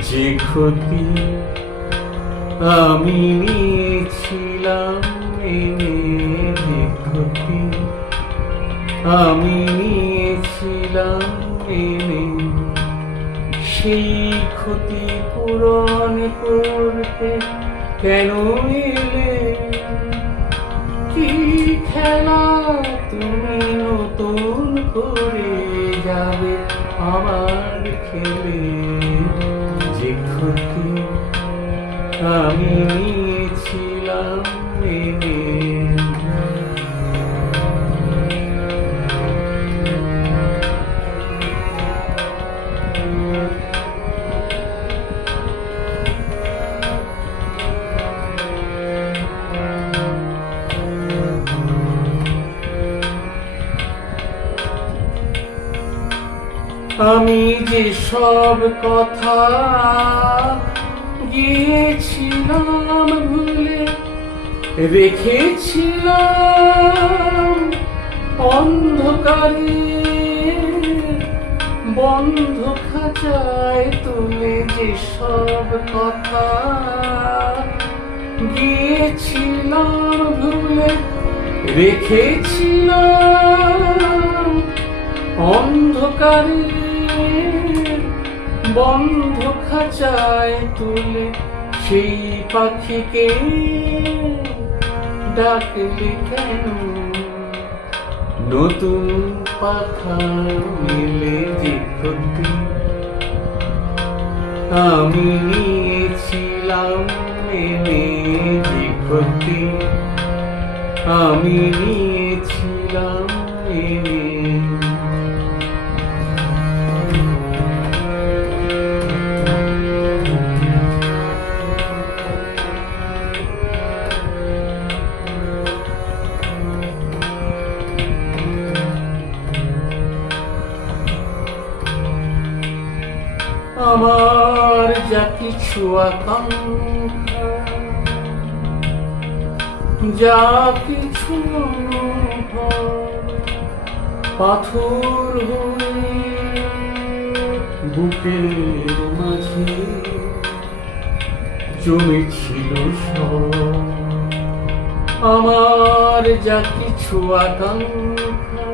যে ক্ষতি আমি নিয়েছিলাম মেনে, যে ক্ষতি আমি নিয়েছিলাম মেনে, সেই ক্ষতি পূরণ করতে কেন এলে? কি খেলা তুমি নতুন করে যাবে আমার খেলে? যে ক্ষতি আমি নিয়েছিলাম মেনে। আমি যে সব কথা গিয়েছিলাম ভুলে, রেখেছিলাম অন্ধকারে বন্ধ খাঁচায় তুলে, যে সব কথা গিয়েছিলাম ভুলে, রেখেছিলাম অন্ধকারে বন্ধ খাঁচায় তুলে, সেই পাখিকে ডাকলে কেন? নতুন পাখা মেলে। যে ক্ষতি আমি নিয়েছিলাম মেনে, যে ক্ষতি আমি নিয়েছিলাম মেনে। আমার যা কিছু আকাঙ্ক্ষা, যা কিছু পাথর হয়ে বুকের মাঝে জমেছিল সব। আমার যা কিছু আকাঙ্ক্ষা,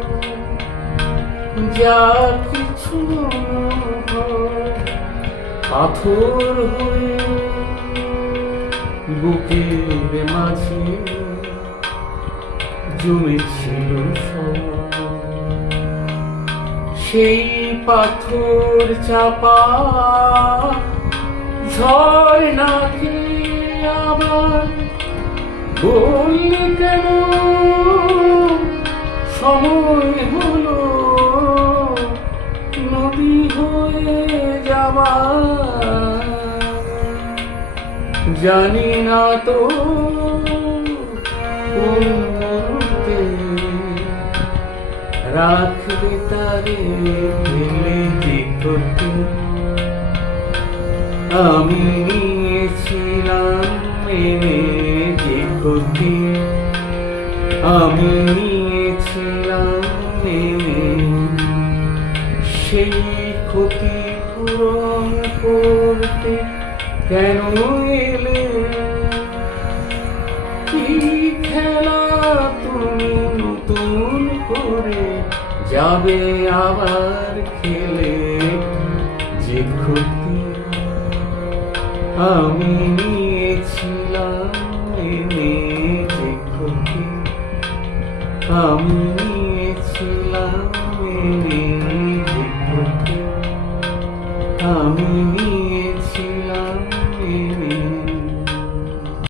যা কিছু পাথর হয়ে বুকের মাঝে জমেছিল সব। সেই পাথর চাপা ঝড় নাকি আবার বললে কেন? সময় হলো নদী হয়ে যাবার। জানি না তো কোন মুহূর্তে রাখবে তারে ফেলে। যে ক্ষতি আমি নিয়েছিলাম মেনে, যে ক্ষতি আমি নিয়েছিলাম মেনে, সেই ক্ষতি পূরণ করতে কেন এলে? কি খেলা তুমি নতুন করে যাবে আবার খেলে? যে ক্ষতি আমি নিয়েছিলাম মেনে, যে ক্ষতি আমি নিয়েছিলাম মেনে, যে ক্ষতি আমি